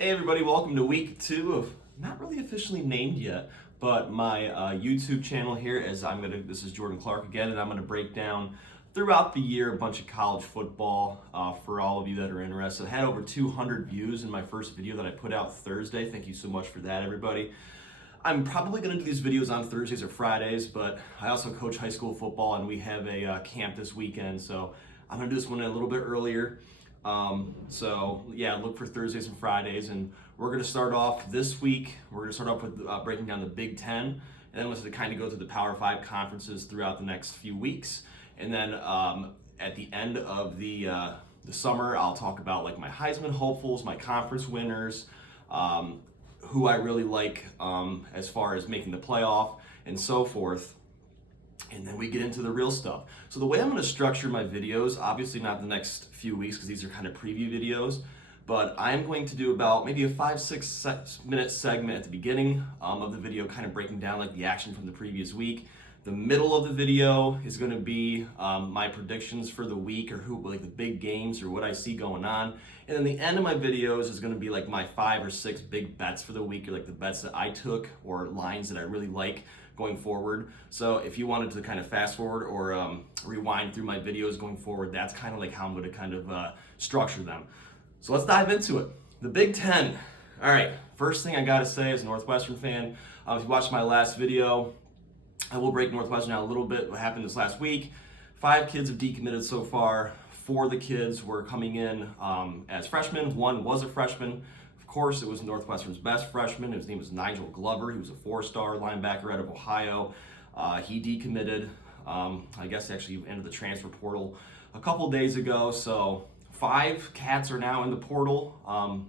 Hey everybody, welcome to week 2 of not really officially named yet, but my YouTube channel here. This is Jordan Clark again, and I'm gonna break down throughout the year a bunch of college football for all of you that are interested. I had over 200 views in my first video that I put out Thursday. Thank you so much for that, everybody. I'm probably gonna do these videos on Thursdays or Fridays, but I also coach high school football, and we have a camp this weekend, so I'm gonna do this one a little bit earlier. So yeah, look for Thursdays and Fridays, and we're going to start off this week. We're going to start off with breaking down the Big Ten, and then we'll kind of go through the Power 5 conferences throughout the next few weeks. And then at the end of the summer, I'll talk about like my Heisman hopefuls, my conference winners, who I really like as far as making the playoff and so forth. And then we get into the real stuff. So the way I'm going to structure my videos, obviously not the next few weeks because these are kind of preview videos, but I'm going to do about maybe a 5-6 minute segment at the beginning of the video, kind of breaking down like the action from the previous week. The middle of the video is going to be my predictions for the week, or who, like the big games or what I see going on. And then the end of my videos is going to be like my 5 or 6 big bets for the week, or like the bets that I took or lines that I really like going forward. So if you wanted to kind of fast forward or rewind through my videos going forward, that's kind of like how I'm going to kind of structure them. So let's dive into it. The Big Ten. All right, first thing I got to say as a Northwestern fan, if you watched my last video, I will break Northwestern down a little bit. What happened this last week? 5 kids have decommitted so far. 4 of the kids were coming in as freshmen. 1 was a freshman. Of course, it was Northwestern's best freshman. His name was Nigel Glover. He was a 4-star linebacker out of Ohio. He decommitted. I guess actually entered the transfer portal a couple days ago. So 5 cats are now in the portal.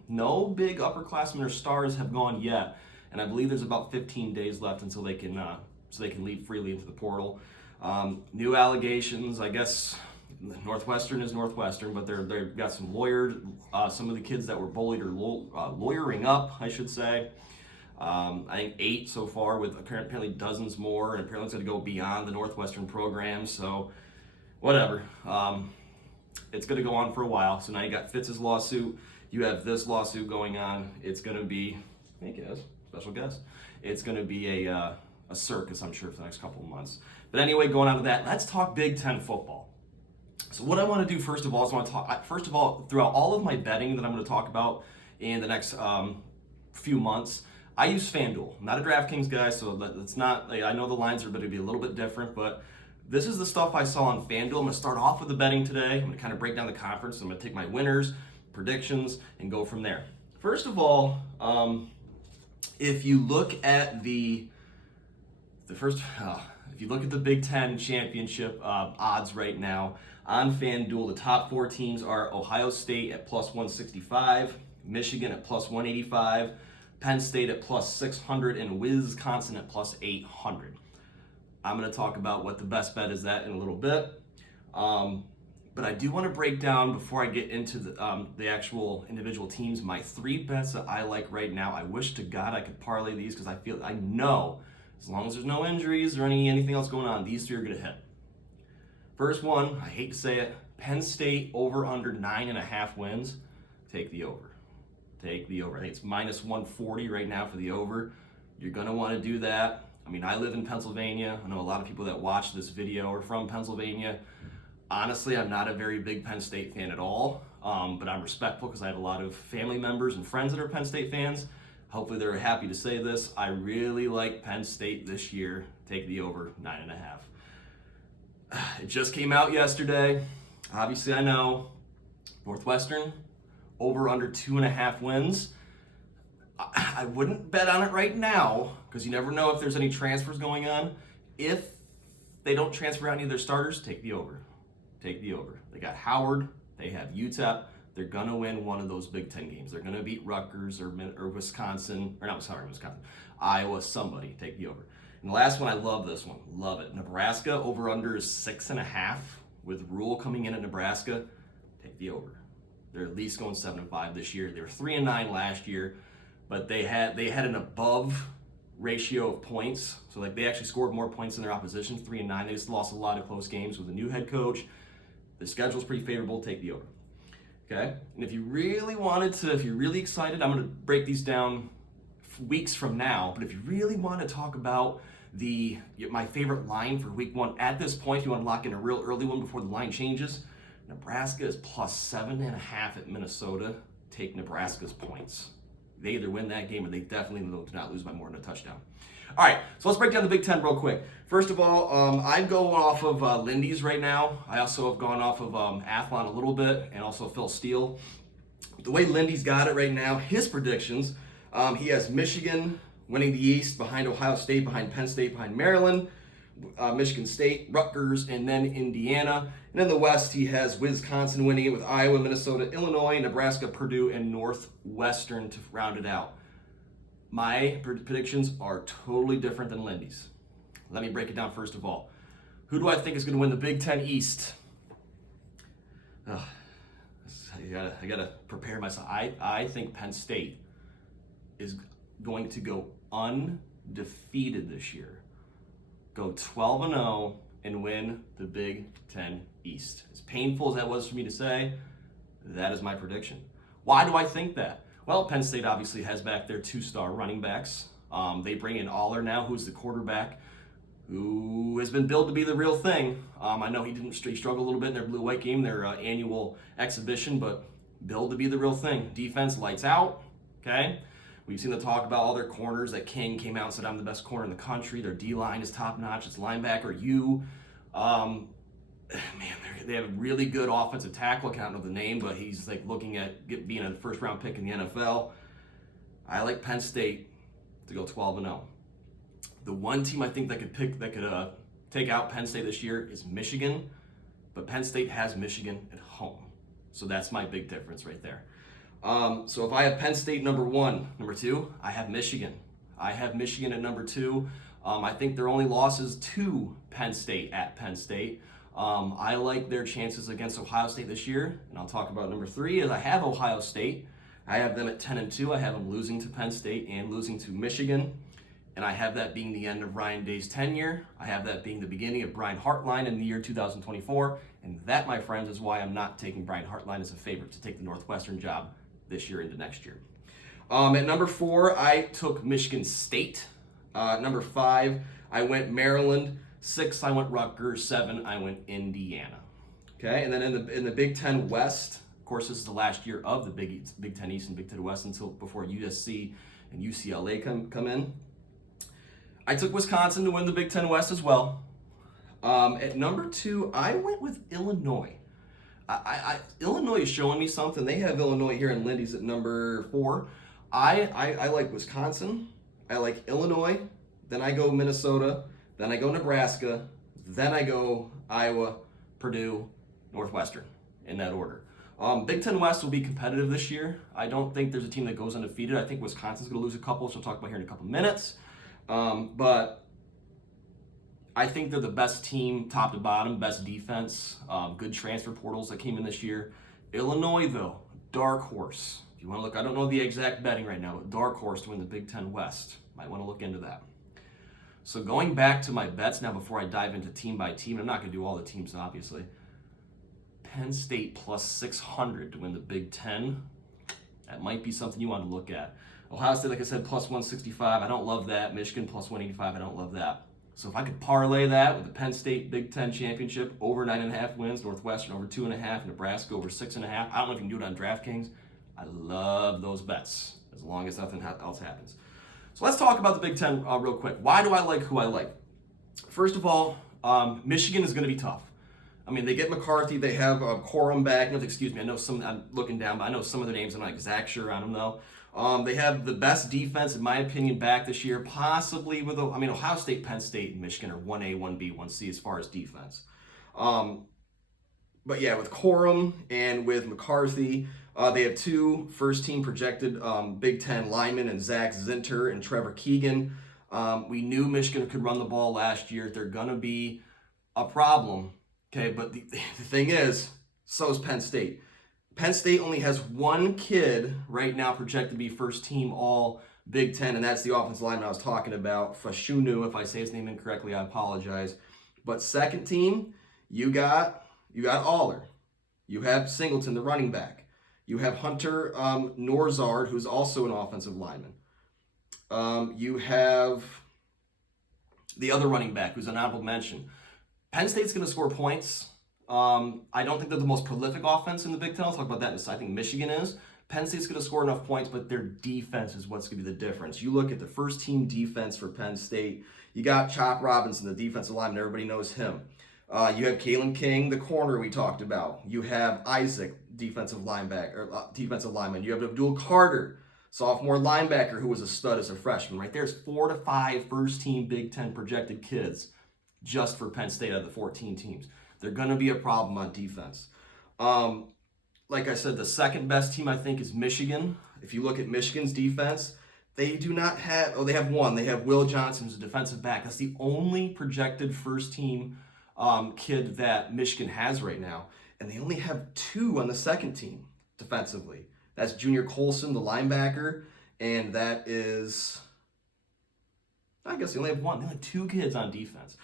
No big upperclassmen or stars have gone yet, and I believe there's about 15 days left until they can leave freely into the portal. New allegations, I guess. Northwestern is Northwestern, but they've got some some of the kids that were bullied or lawyering up, I should say. I think 8 so far, with apparently dozens more, and apparently it's going to go beyond the Northwestern program. So, whatever. It's going to go on for a while. So now you got Fitz's lawsuit. You have this lawsuit going on. It's going to be, hey guys, special guest. It's going to be a circus, I'm sure, for the next couple of months. But anyway, going on to that, let's talk Big Ten football. So what I want to do first of all is throughout all of my betting that I'm going to talk about in the next few months, I use FanDuel. I'm not a DraftKings guy, so it's not. I know the lines are going to be a little bit different, but this is the stuff I saw on FanDuel. I'm going to start off with the betting today. I'm going to kind of break down the conference. I'm going to take my winners, predictions, and go from there. First of all, if you look at if you look at the Big Ten championship odds right now on FanDuel, the top 4 teams are Ohio State at plus 165, Michigan at plus 185, Penn State at plus 600, and Wisconsin at plus 800. I'm going to talk about what the best bet is in a little bit. But I do want to break down, before I get into the actual individual teams, my 3 bets that I like right now. I wish to God I could parlay these, because I know as long as there's no injuries or anything else going on, these 3 are going to hit. First one, I hate to say it, Penn State over under 9.5 wins. Take the over. Take the over. I think it's minus 140 right now for the over. You're going to want to do that. I mean, I live in Pennsylvania. I know a lot of people that watch this video are from Pennsylvania. Honestly, I'm not a very big Penn State fan at all, but I'm respectful because I have a lot of family members and friends that are Penn State fans. Hopefully they're happy to say this. I really like Penn State this year. Take the over 9.5. It just came out yesterday. Obviously, I know Northwestern over under 2.5 wins. I wouldn't bet on it right now, because you never know if there's any transfers going on. If they don't transfer out any of their starters, take the over. Take the over. They got Howard. They have UTEP. They're going to win one of those Big Ten games. They're going to beat Rutgers or Wisconsin, Iowa, somebody. Take the over. And the last one, I love this one. Love it. Nebraska over under is 6.5. With Rule coming in at Nebraska, take the over. They're at least going 7-5 this year. They were 3-9 last year, but they had an above ratio of points. So like they actually scored more points than their opposition, 3-9. They just lost a lot of close games with a new head coach. The schedule's pretty favorable. Take the over. Okay? And if you're really excited, I'm going to break these down weeks from now. But if you really want to talk about my favorite line for week 1 at this point, if you want to lock in a real early one before the line changes, Nebraska is plus 7.5 at Minnesota. Take Nebraska's points. They either win that game or they definitely do not lose by more than a touchdown. All right, so let's break down the Big Ten real quick. First of all, I'm going off of Lindy's right now. I also have gone off of Athlon a little bit, and also Phil Steele. The way Lindy's got it right now, his predictions, he has Michigan winning the East, behind Ohio State, behind Penn State, behind Maryland, Michigan State, Rutgers, and then Indiana. And in the West, he has Wisconsin winning it with Iowa, Minnesota, Illinois, Nebraska, Purdue, and Northwestern to round it out. My predictions are totally different than Lindy's. Let me break it down first of all. Who do I think is going to win the Big Ten East? I gotta prepare myself. I think Penn State is going to go undefeated this year. Go 12-0 and win the Big Ten East. As painful as that was for me to say, that is my prediction. Why do I think that? Well, Penn State obviously has back their 2-star running backs. They bring in Aller now, who's the quarterback, who has been billed to be the real thing. I know he struggled a little bit in their blue-white game, their annual exhibition, but billed to be the real thing. Defense lights out, okay? We've seen them talk about all their corners. That King came out and said, I'm the best corner in the country. Their D-line is top-notch. It's linebacker, they have a really good offensive tackle. I can't know the name, but he's like looking at being a first-round pick in the NFL. I like Penn State to go 12-0. The one team I think that could take out Penn State this year is Michigan, but Penn State has Michigan at home. So that's my big difference right there. So if I have Penn State number 1, number 2, I have Michigan. I have Michigan at number 2. I think their only loss is to Penn State at Penn State. I like their chances against Ohio State this year, and I'll talk about number 3 is I have Ohio State. I have them at 10-2. I have them losing to Penn State and losing to Michigan, and I have that being the end of Ryan Day's tenure. I have that being the beginning of Brian Hartline in the year 2024, and that, my friends, is why I'm not taking Brian Hartline as a favorite to take the Northwestern job this year into next year. At number 4, I took Michigan State. Number 5, I went Maryland. 6, I went Rutgers. 7, I went Indiana. Okay, and then in the Big Ten West, of course, this is the last year of the Big Ten East and Big Ten West before USC and UCLA come in. I took Wisconsin to win the Big Ten West as well. At number 2, I went with Illinois. Illinois is showing me something. They have Illinois here in Lindy's at number 4. I like Wisconsin. I like Illinois. Then I go Minnesota. Then I go Nebraska. Then I go Iowa, Purdue, Northwestern, in that order. Big Ten West will be competitive this year. I don't think there's a team that goes undefeated. I think Wisconsin's going to lose a couple, which we'll talk about here in a couple minutes. But I think they're the best team, top to bottom, best defense, good transfer portals that came in this year. Illinois, though, dark horse. If you want to look, I don't know the exact betting right now, but dark horse to win the Big Ten West. Might want to look into that. So going back to my bets now before I dive into team by team, I'm not going to do all the teams, obviously. Penn State plus 600 to win the Big Ten. That might be something you want to look at. Ohio State, like I said, plus 165. I don't love that. Michigan plus 185. I don't love that. So if I could parlay that with the Penn State Big Ten Championship over 9.5 wins, Northwestern over 2.5, Nebraska over 6.5. I don't know if you can do it on DraftKings. I love those bets as long as nothing else happens. So let's talk about the Big Ten real quick. Why do I like who I like? First of all, Michigan is going to be tough. I mean, they get McCarthy. They have Corum back. No, excuse me. I know some. I'm looking down, but I know some of their names. I'm not exact sure on them though. They have the best defense, in my opinion, back this year. Possibly with, Ohio State, Penn State, and Michigan are 1A, 1B, 1C as far as defense. But yeah, with Corum and with McCarthy, they have 2 first-team projected Big Ten linemen in Zach Zinter and Trevor Keegan. We knew Michigan could run the ball last year. They're going to be a problem, okay? But the thing is, so is Penn State. Penn State only has 1 kid right now projected to be first-team all Big Ten, and that's the offensive lineman I was talking about, Fashunu. If I say his name incorrectly, I apologize. But second team, you got Aller. You have Singleton, the running back. You have Hunter Norzard, who's also an offensive lineman. You have the other running back, who's an honorable mention. Penn State's going to score points. I don't think they're the most prolific offense in the Big Ten. I'll talk about that in a second. I think Michigan is. Penn State's going to score enough points, but their defense is what's going to be the difference. You look at the first team defense for Penn State. You got Chop Robinson, the defensive lineman. Everybody knows him. You have Kalen King, the corner we talked about. You have Isaac, defensive lineman. You have Abdul Carter, sophomore linebacker, who was a stud as a freshman. Right there's 4 to 5 first-team Big Ten projected kids just for Penn State out of the 14 teams. They're going to be a problem on defense. Like I said, the second best team, I think, is Michigan. If you look at Michigan's defense, they do not have, they have one. They have Will Johnson, who's a defensive back. That's the only projected first-team kid that Michigan has right now. And they only have 2 on the second team defensively. That's Junior Colson, the linebacker, and that is, I guess they only have 1. They only have 2 kids on defense.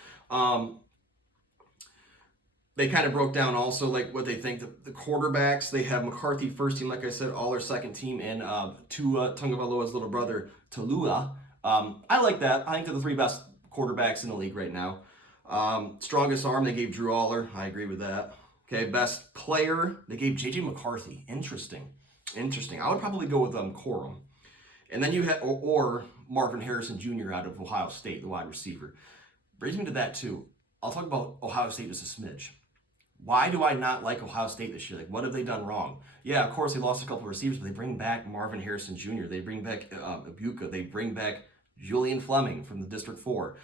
They kind of broke down also like what they think. The quarterbacks, they have McCarthy first team, like I said, Aller second team, and Tua Tagovailoa's little brother, Talua. I like that. I think they're the 3 best quarterbacks in the league right now. Strongest arm, they gave Drew Aller. I agree with that. Okay, best player, they gave J.J. McCarthy. Interesting. I would probably go with Corum. And then you have, or Marvin Harrison Jr. out of Ohio State, the wide receiver. Brings me to that too. I'll talk about Ohio State just a smidge. Why do I not like Ohio State this year? Like, what have they done wrong? Yeah, of course, they lost a couple of receivers, but they bring back Marvin Harrison Jr. They bring back Ibuka. They bring back Julian Fleming from the District 4.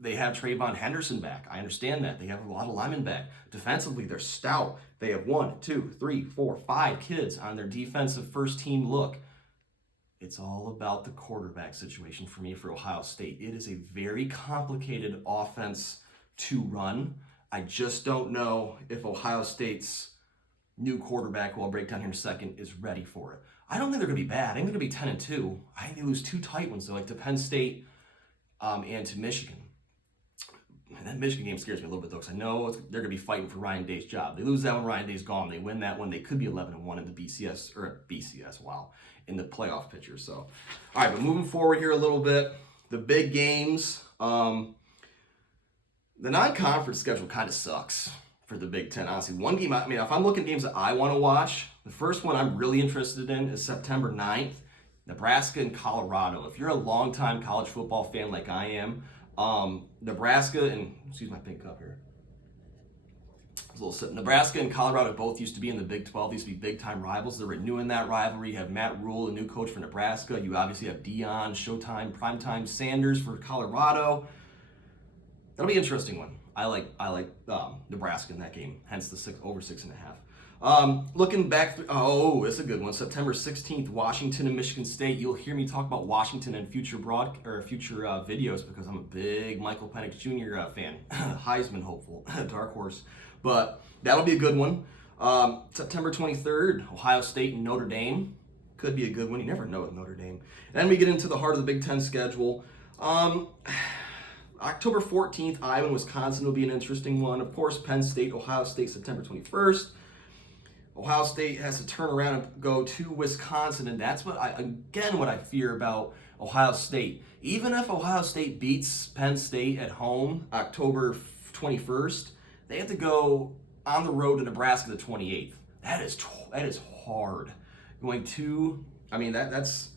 They have Trayvon Henderson back. I understand that. They have a lot of linemen back. Defensively, they're stout. They have 1, 2, 3, 4, 5 kids on their defensive first team look. It's all about the quarterback situation for me for Ohio State. It is a very complicated offense to run. I just don't know if Ohio State's new quarterback, who I'll break down here in a second, is ready for it. I don't think they're going to be bad. I think they're going to be 10-2. I think they lose 2 tight ones, though, like to Penn State and to Michigan. And that Michigan game scares me a little bit, though, because I know they're going to be fighting for Ryan Day's job. They lose that one, Ryan Day's gone. They win that one, they could be 11-1 in the BCS, wow, in the playoff picture. So, all right, but moving forward here a little bit, the big games. The non-conference schedule kind of sucks for the Big Ten, honestly. One game, I mean, if I'm looking at games that I want to watch, the first one I'm really interested in is September 9th, Nebraska and Colorado. If you're a longtime college football fan like I am, Nebraska and, excuse my pink cup here. A little sip. Nebraska and Colorado both used to be in the Big 12. These used to be big-time rivals. They're renewing that rivalry. You have Matt Rule, the new coach for Nebraska. You obviously have Deion, Showtime, Primetime Sanders for Colorado. That'll be an interesting one. I like Nebraska in that game, hence the over 6.5. Looking back, it's a good one. September 16th, Washington and Michigan State. You'll hear me talk about Washington in future videos because I'm a big Michael Penix Jr. Fan, Heisman hopeful, dark horse. But that'll be a good one. September 23rd, Ohio State and Notre Dame. Could be a good one. You never know with Notre Dame. And then we get into the heart of the Big Ten schedule. October 14th, Iowa and Wisconsin will be an interesting one. Of course, Penn State, Ohio State, September 21st. Ohio State has to turn around and go to Wisconsin, and that's what I fear about Ohio State. Even if Ohio State beats Penn State at home October 21st, they have to go on the road to Nebraska the 28th. That is hard. Going to, that's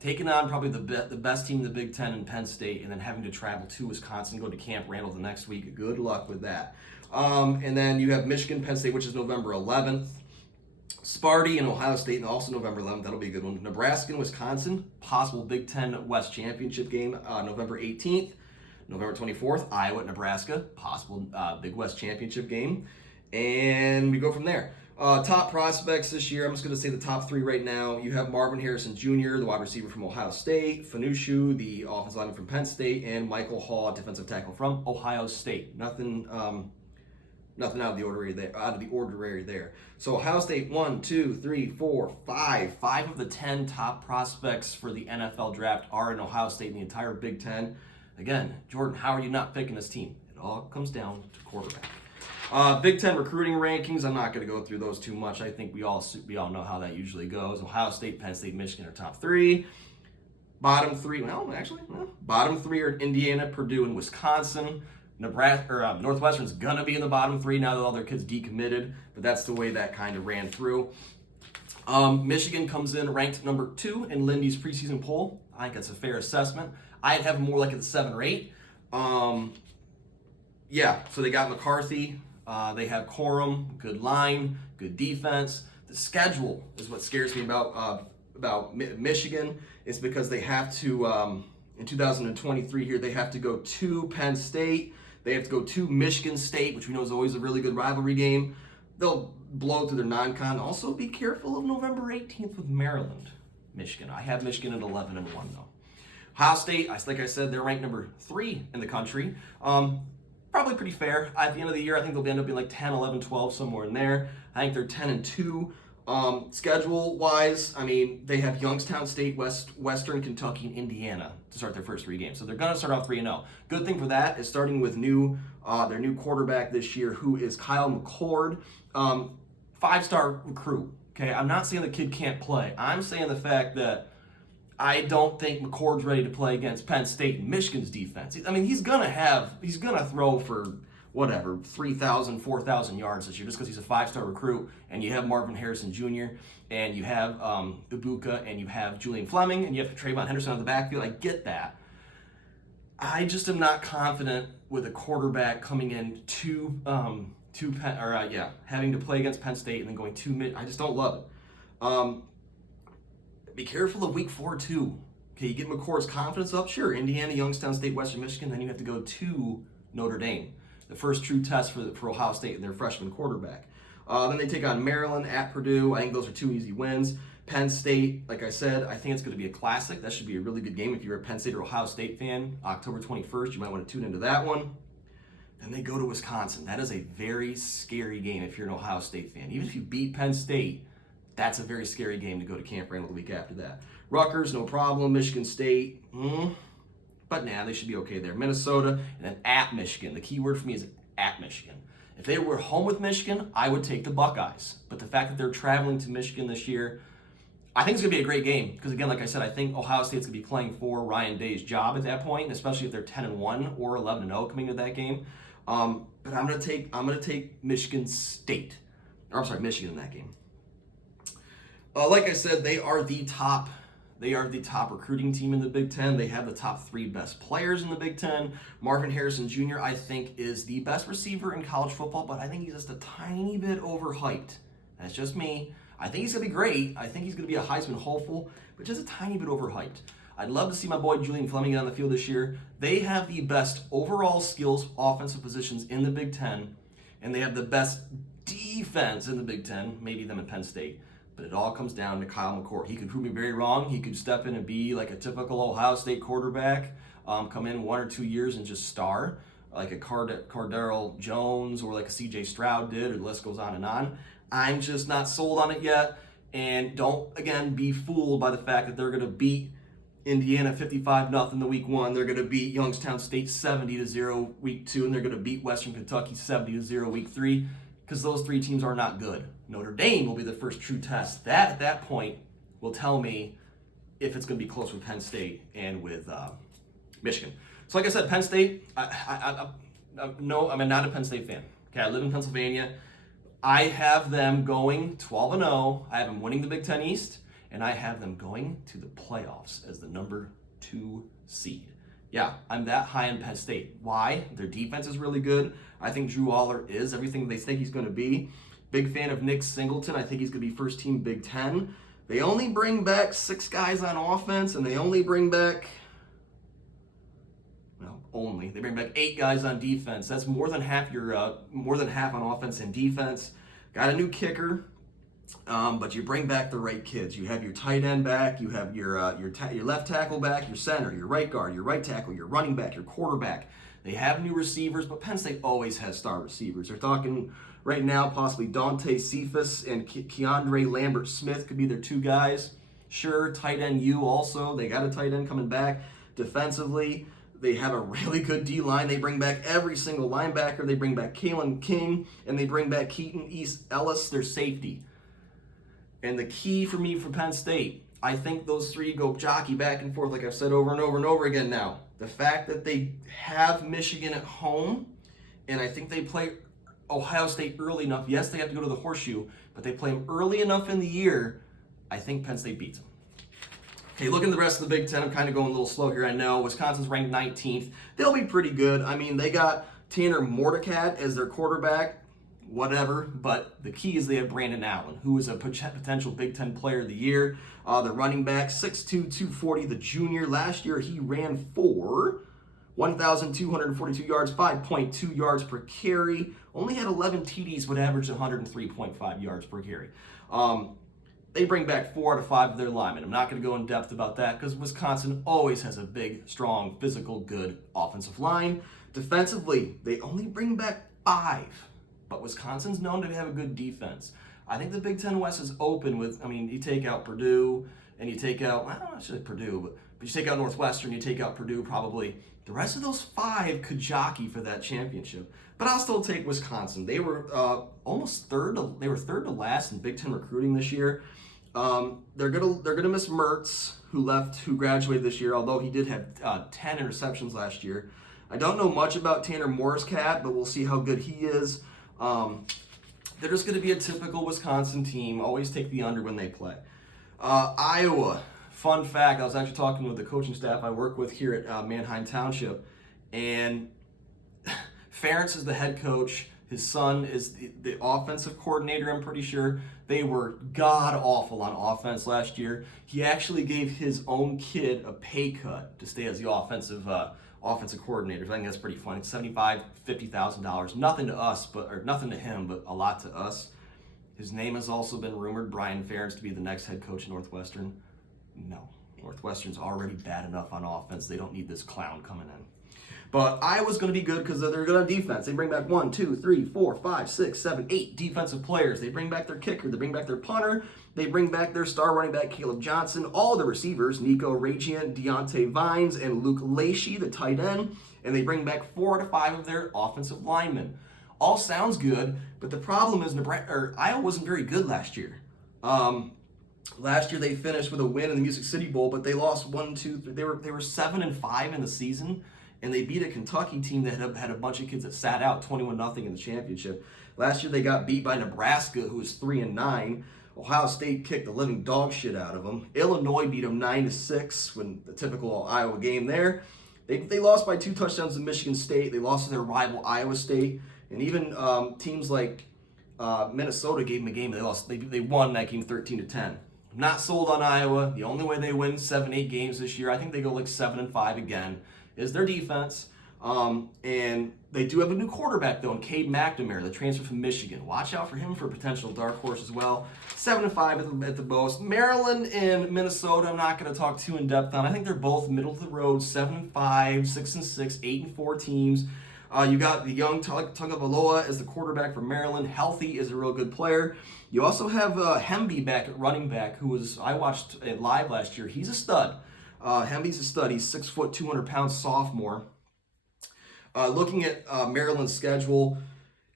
taking on probably the best team in the Big Ten in Penn State, and then having to travel to Wisconsin, go to Camp Randall the next week. Good luck with that. And then you have Michigan, Penn State, which is November 11th. Sparty and Ohio State, and also November 11th. That'll be a good one. Nebraska and Wisconsin, possible Big Ten West Championship game, November 18th. November 24th, Iowa at Nebraska, possible Big West Championship game. And we go from there. Top prospects this year, I'm just going to say the top 3 right now. You have Marvin Harrison Jr., the wide receiver from Ohio State, Fanushu, the offensive lineman from Penn State, and Michael Hall, defensive tackle from Ohio State. Nothing out of the ordinary there. So Ohio State, 1, 2, 3, 4, 5. 5 of the 10 top prospects for the NFL draft are in Ohio State in the entire Big Ten. Again, Jordan, how are you not picking this team? It all comes down to quarterback. Big Ten recruiting rankings. I'm not going to go through those too much. I think we all know how that usually goes. Ohio State, Penn State, Michigan are top three. Bottom three. Bottom three are Indiana, Purdue, and Wisconsin. Nebraska or Northwestern's gonna be in the bottom three now that all their kids decommitted, but that's the way that kind of ran through. Michigan comes in ranked number 2 in Lindy's preseason poll. I think that's a fair assessment. I'd have them more like at the 7 or 8. So they got McCarthy. They have Corum, good line, good defense. The schedule is what scares me about Michigan. Is because they have to, in 2023 here, they have to go to Penn State. They have to go to Michigan State, which we know is always a really good rivalry game. They'll blow through their non-con. Also, be careful of November 18th with Maryland, Michigan. I have Michigan at 11-1 though. Ohio State, like I said, they're ranked number 3 in the country. Probably pretty fair. At the end of the year, I think they'll end up being like 10, 11, 12, somewhere in there. I think they're 10-2. Schedule-wise, I mean, they have Youngstown State, Western Kentucky, and Indiana to start their first 3 games. So they're going to start off 3-0. Good thing for that is starting with their new quarterback this year, who is Kyle McCord, 5-star recruit. Okay, I'm not saying the kid can't play. I'm saying the fact that I don't think McCord's ready to play against Penn State and Michigan's defense. I mean, he's gonna throw for 3,000, 4,000 yards this year just because he's a 5-star recruit, and you have Marvin Harrison Jr., and you have Ibuka, and you have Julian Fleming, and you have Trayvon Henderson on the backfield. I get that. I just am not confident with a quarterback coming in having to play against Penn State and then going to mid. I just don't love it. Be careful of week 4 too. Okay, you get McCord's confidence up. Sure, Indiana, Youngstown State, Western Michigan. Then you have to go to Notre Dame. The first true test for Ohio State and their freshman quarterback. Then they take on Maryland at Purdue. I think those are 2 easy wins. Penn State, like I said, I think it's going to be a classic. That should be a really good game if you're a Penn State or Ohio State fan. October 21st, you might want to tune into that one. Then they go to Wisconsin. That is a very scary game if you're an Ohio State fan. Even if you beat Penn State, that's a very scary game to go to Camp Randall the week after that. Rutgers, no problem. Michigan State, but they should be okay there. Minnesota, and then at Michigan. The key word for me is at Michigan. If they were home with Michigan, I would take the Buckeyes. But the fact that they're traveling to Michigan this year, I think it's going to be a great game. Because again, like I said, I think Ohio State's going to be playing for Ryan Day's job at that point, especially if they're 10-1 or 11-0 coming to that game. But I'm going to take Michigan State. Michigan in that game. Like I said, they are the top recruiting team in the Big Ten. They have the top 3 best players in the Big Ten. Marvin Harrison Jr., I think, is the best receiver in college football, but I think he's just a tiny bit overhyped. That's just me. I think he's going to be great. I think he's going to be a Heisman hopeful, but just a tiny bit overhyped. I'd love to see my boy Julian Fleming get on the field this year. They have the best overall skills offensive positions in the Big Ten, and they have the best defense in the Big Ten, maybe them in Penn State. But it all comes down to Kyle McCord. He could prove me very wrong. He could step in and be like a typical Ohio State quarterback, come in 1 or 2 years and just star, like a Cardale Jones or like a C.J. Stroud did, or the list goes on and on. I'm just not sold on it yet. And don't, again, be fooled by the fact that they're going to beat Indiana 55-0 the week 1. They're going to beat Youngstown State 70-0 week 2, and they're going to beat Western Kentucky 70-0 week 3. Because those 3 teams are not good. Notre Dame will be the first true test. That, at that point, will tell me if it's going to be close with Penn State and with Michigan. So like I said, Penn State, I'm not a Penn State fan. Okay, I live in Pennsylvania. I have them going 12-0. I have them winning the Big Ten East, and I have them going to the playoffs as the number 2 seed. Yeah, I'm that high in Penn State. Why? Their defense is really good. I think Drew Aller is everything they think he's going to be. Big fan of Nick Singleton. I think he's going to be first team Big Ten. They only bring back 6 guys on offense, and they only bring back, they bring back 8 guys on defense. That's more than half on offense and defense. Got a new kicker. But you bring back the right kids. You have your tight end back, you have your left tackle back, your center, your right guard, your right tackle, your running back, your quarterback. They have new receivers, but Penn State always has star receivers. They're talking right now possibly Dante Cephas and Keandre Lambert-Smith could be their 2 guys. Sure, tight end U also. They got a tight end coming back. Defensively, they have a really good D-line. They bring back every single linebacker. They bring back Kalen King, and they bring back Keaton East Ellis, their safety. And the key for me for Penn State, I think those three go jockey back and forth, like I've said over and over and over again now. The fact that they have Michigan at home, and I think they play Ohio State early enough. Yes, they have to go to the horseshoe, but they play them early enough in the year. I think Penn State beats them. Okay, looking at the rest of the Big Ten, I'm kind of going a little slow here, I know. Wisconsin's ranked 19th. They'll be pretty good. I mean, they got Tanner Mordecai as their quarterback, whatever, but the key is they have Brandon Allen, who is a potential Big Ten Player of the Year. The running back, 6'2", 240, the junior. Last year, he ran for 1,242 yards, 5.2 yards per carry. Only had 11 TDs, but averaged 103.5 yards per carry. They bring back 4 out of 5 of their linemen. I'm not going to go in depth about that because Wisconsin always has a big, strong, physical, good offensive line. Defensively, they only bring back 5, but Wisconsin's known to have a good defense. I think the Big Ten West is open with, I mean, you take out Purdue and you take out, I don't know, I should say Purdue, but you take out Northwestern, you take out Purdue probably. The rest of those 5 could jockey for that championship. But I'll still take Wisconsin. They were almost third to last in Big Ten recruiting this year. They're gonna miss Mertz, who graduated this year, although he did have 10 interceptions last year. I don't know much about Tanner Morriscat, but we'll see how good he is. They're just going to be a typical Wisconsin team. Always take the under when they play. Iowa. Fun fact, I was actually talking with the coaching staff I work with here at Manheim Township, and Ferentz is the head coach. His son is the offensive coordinator, I'm pretty sure. They were god-awful on offense last year. He actually gave his own kid a pay cut to stay as the offensive coordinator. I think that's pretty funny. $75,000, $50,000. Nothing to us, or nothing to him, but a lot to us. His name has also been rumored, Brian Ferentz, to be the next head coach of Northwestern. No. Northwestern's already bad enough on offense. They don't need this clown coming in. But Iowa's going to be good because they're good on defense. They bring back 1, 2, 3, 4, 5, 6, 7, 8 defensive players. They bring back their kicker. They bring back their punter. They bring back their star running back, Caleb Johnson. All the receivers, Nico Ragian, Deontay Vines, and Luke Lacey, the tight end. And they bring back 4 out of 5 of their offensive linemen. All sounds good, but the problem is Iowa wasn't very good last year. Last year they finished with a win in the Music City Bowl, but they lost 1, 2, 3. They were 7-5 in the season. And they beat a Kentucky team that had a bunch of kids that sat out 21-0 in the championship. Last year they got beat by Nebraska, who was 3-9. Ohio State kicked the living dog shit out of them. Illinois beat them 9-6 when the typical Iowa game there. They lost by 2 touchdowns to Michigan State. They lost to their rival Iowa State. And even teams like Minnesota gave them a game. They won that game 13-10. I'm not sold on Iowa. The only way they win 7-8 games this year, I think they go like 7-5 again, is their defense. And they do have a new quarterback, though, in Cade McNamara, the transfer from Michigan. Watch out for him for a potential dark horse as well. 7-5 at the most. Maryland and Minnesota, I'm not going to talk too in-depth on. I think they're both middle of the road, 7-5, 6-6, 8-4 teams. You got the young Tagovailoa as the quarterback for Maryland. Healthy, is a real good player. You also have Hemby back at running back, I watched it live last year. He's a stud. Hemby's a stud. He's 6 foot, 200 pounds sophomore. Looking at Maryland's schedule,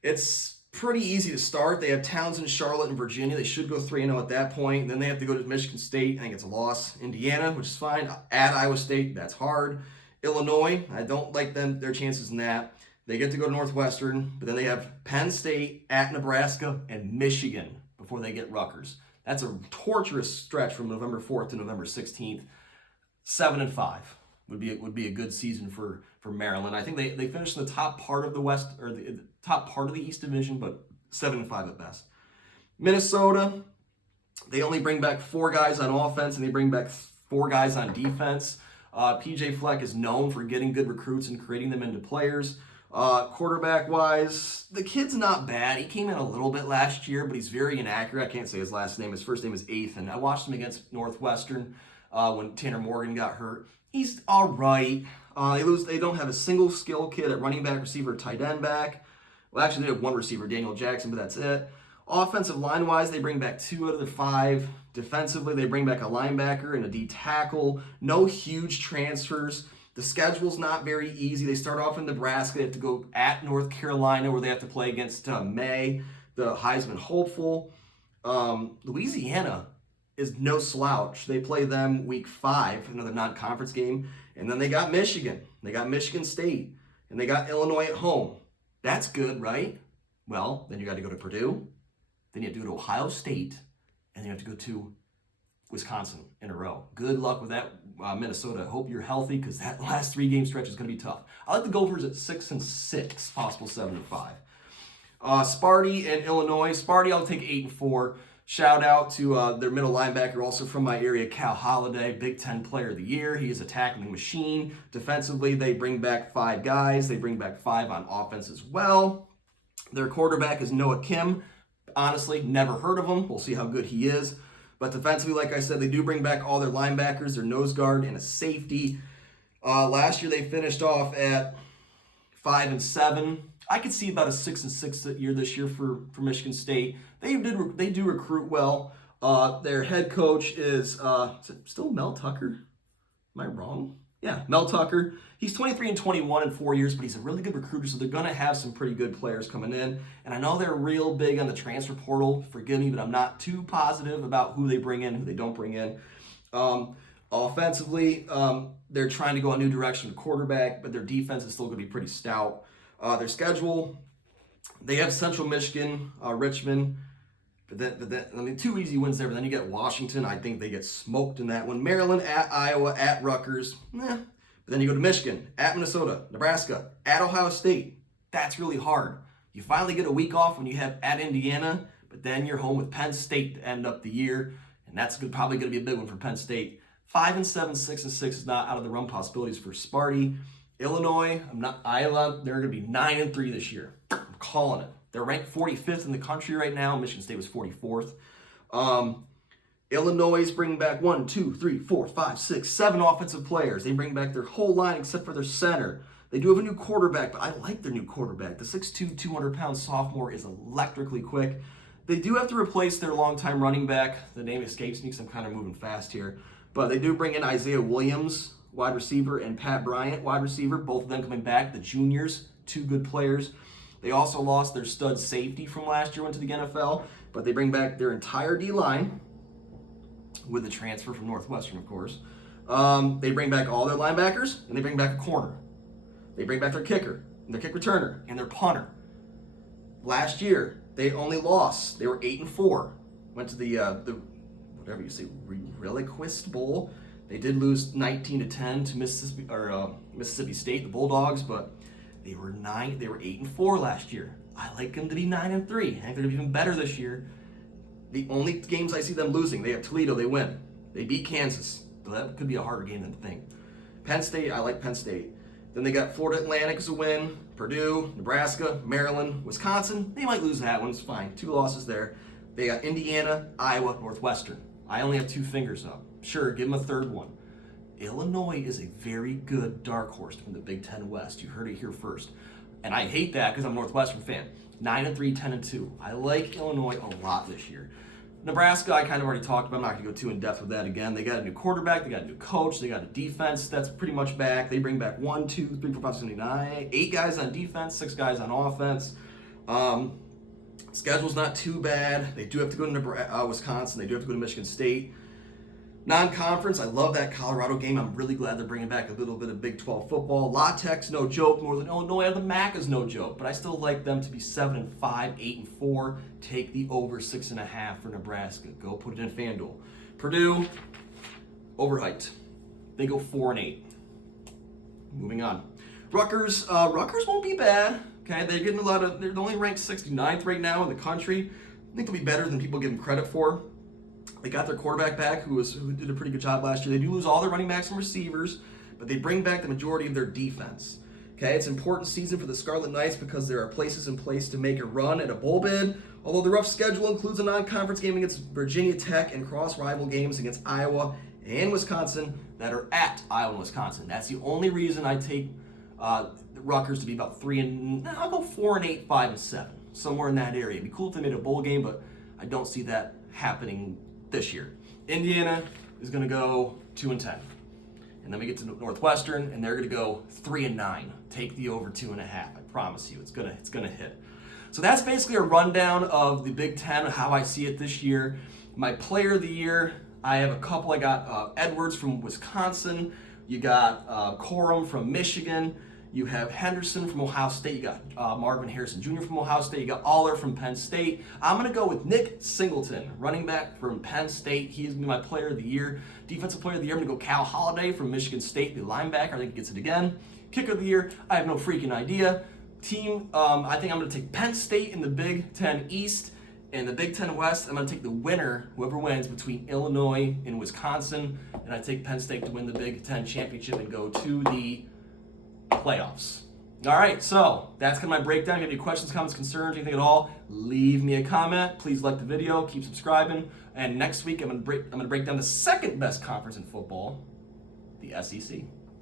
it's pretty easy to start. They have Townsend, Charlotte, and Virginia. They should go 3-0 at that point. And then they have to go to Michigan State. I think it's a loss. Indiana, which is fine. At Iowa State, that's hard. Illinois, I don't like their chances in that. They get to go to Northwestern, but then they have Penn State, at Nebraska, and Michigan before they get Rutgers. That's a torturous stretch from November 4th to November 16th. 7-5 would be a good season for Maryland. I think they finished in the top part of the West, or the top part of the East Division, but 7-5 at best. Minnesota, they only bring back 4 guys on offense and they bring back 4 guys on defense. PJ Fleck is known for getting good recruits and creating them into players. Quarterback-wise, the kid's not bad. He came in a little bit last year, but he's very inaccurate. I can't say his last name. His first name is Ethan. I watched him against Northwestern when Tanner Morgan got hurt. He's all right. They don't have a single skill kid at running back, receiver, tight end back. Well, actually, they have one receiver, Daniel Jackson, but that's it. Offensive line-wise, they bring back 2 out of the 5. Defensively, they bring back a linebacker and a D tackle. No huge transfers. The schedule's not very easy. They start off in Nebraska. They have to go at North Carolina, where they have to play against May, the Heisman hopeful. Louisiana is no slouch. They play them week 5, another non-conference game. And then they got Michigan. They got Michigan State. And they got Illinois at home. That's good, right? Well, then you got to go to Purdue. Then you have to go to Ohio State. And then you have to go to Wisconsin in a row. Good luck with that, Minnesota. Hope you're healthy, because that last 3-game stretch is going to be tough. I like the Gophers at 6-6, possible 7-5. Sparty and Illinois. Sparty, I'll take 8-4. Shout out to their middle linebacker, also from my area, Cal Holiday, Big Ten Player of the Year. He is a tackling machine. Defensively, they bring back 5 guys. They bring back 5 on offense as well. Their quarterback is Noah Kim. Honestly, never heard of him. We'll see how good he is. But defensively, like I said, they do bring back all their linebackers, their nose guard, and a safety. Last year, they finished off at 5-7. I could see about a 6-6 year this year for Michigan State. They do recruit well. Their head coach is it still Mel Tucker? Am I wrong? Yeah, Mel Tucker. He's 23-21 in 4 years, but he's a really good recruiter, so they're going to have some pretty good players coming in. And I know they're real big on the transfer portal. Forgive me, but I'm not too positive about who they bring in, who they don't bring in. Offensively, they're trying to go a new direction with quarterback, but their defense is still going to be pretty stout. Their schedule, they have Central Michigan, Richmond, but then 2 easy wins there, but then you get Washington. I think they get smoked in that one. Maryland, at Iowa, at Rutgers. But then you go to Michigan, at Minnesota, Nebraska, at Ohio State. That's really hard. You finally get a week off when you have at Indiana, but then you're home with Penn State to end up the year, and that's probably going to be a big one for Penn State. 5-7, 6-6 is not out of the realm possibilities for Sparty. Illinois, Iowa, they're going to be 9-3 this year. I'm calling it. They're ranked 45th in the country right now. Michigan State was 44th. Illinois bring back 1, 2, 3, 4, 5, 6, 7 offensive players. They bring back their whole line except for their center. They do have a new quarterback, but I like their new quarterback. The 6'2", 200-pound sophomore is electrically quick. They do have to replace their longtime running back. The name escapes me because I'm kind of moving fast here. But they do bring in Isaiah Williams, wide receiver, and Pat Bryant, wide receiver, both of them coming back. The juniors, 2 good players. They also lost their stud safety from last year, went to the NFL, but they bring back their entire D-line with the transfer from Northwestern, of course. They bring back all their linebackers, and they bring back a corner. They bring back their kicker, and their kick returner, and their punter. Last year, they only lost. They were 8-4. Went to the whatever you say, Reliquist Bowl. They did lose 19-10 to Mississippi State, the Bulldogs, but they were 8-4 last year. I like them to be 9-3. I think they're gonna be even better this year. The only games I see them losing, they have Toledo, they win. They beat Kansas. So that could be a harder game than to think. Penn State, I like Penn State. Then they got Florida Atlantic as a win, Purdue, Nebraska, Maryland, Wisconsin. They might lose that one, it's fine. 2 losses there. They got Indiana, Iowa, Northwestern. I only have 2 fingers up. Sure, give them a third one. Illinois is a very good dark horse from the Big Ten West. You heard it here first. And I hate that because I'm a Northwestern fan. 9-3, 10-2. I like Illinois a lot this year. Nebraska, I kind of already talked about. I'm not going to go too in depth with that again. They got a new quarterback. They got a new coach. They got a defense that's pretty much back. They bring back 1, 2, 3, 4, 5, 6, 7, 8, 9, 8 guys on defense, 6 guys on offense. Schedule's not too bad. They do have to go to Wisconsin. They do have to go to Michigan State. Non-conference, I love that Colorado game. I'm really glad they're bringing back a little bit of Big 12 football. La Tech's no joke. Northern Illinois out of the MAC is no joke. But I still like them to be 7-5, 8-4. Take the over 6.5 for Nebraska. Go put it in FanDuel. Purdue, overhyped. They go 4-8. Moving on. Rutgers won't be bad. Okay, they're getting they're only ranked 69th right now in the country. I think they'll be better than people give them credit for. They got their quarterback back, who did a pretty good job last year. They do lose all their running backs and receivers, but they bring back the majority of their defense. Okay, it's an important season for the Scarlet Knights because there are places in place to make a run at a bowl bid. Although the rough schedule includes a non-conference game against Virginia Tech and cross-rival games against Iowa and Wisconsin that are at Iowa and Wisconsin. That's the only reason I take Rutgers to be about 3 I'll go 4-8, 5-7, somewhere in that area. It'd be cool if they made a bowl game, but I don't see that happening this year. Indiana is going to go 2-10. And then we get to Northwestern, and they're going to go 3-9. Take the over 2.5. I promise you, it's gonna hit. So that's basically a rundown of the Big Ten, how I see it this year. My player of the year, I have a couple. I got Edwards from Wisconsin. You got Corum from Michigan. You have Henderson from Ohio State. You got Marvin Harrison Jr. from Ohio State. You got Aller from Penn State. I'm going to go with Nick Singleton, running back from Penn State. He's going to be my player of the year. Defensive player of the year, I'm going to go Cal Holiday from Michigan State, the linebacker. I think he gets it again. Kicker of the year, I have no freaking idea. Team, I think I'm going to take Penn State in the Big Ten East. In the Big Ten West, I'm going to take the winner, whoever wins, between Illinois and Wisconsin. And I take Penn State to win the Big Ten championship and go to the playoffs. All right, so that's kind of my breakdown. If you have any questions, comments, concerns, anything at all, leave me a comment. Please like the video, keep subscribing. And next week, I'm going to break down the second best conference in football, the SEC.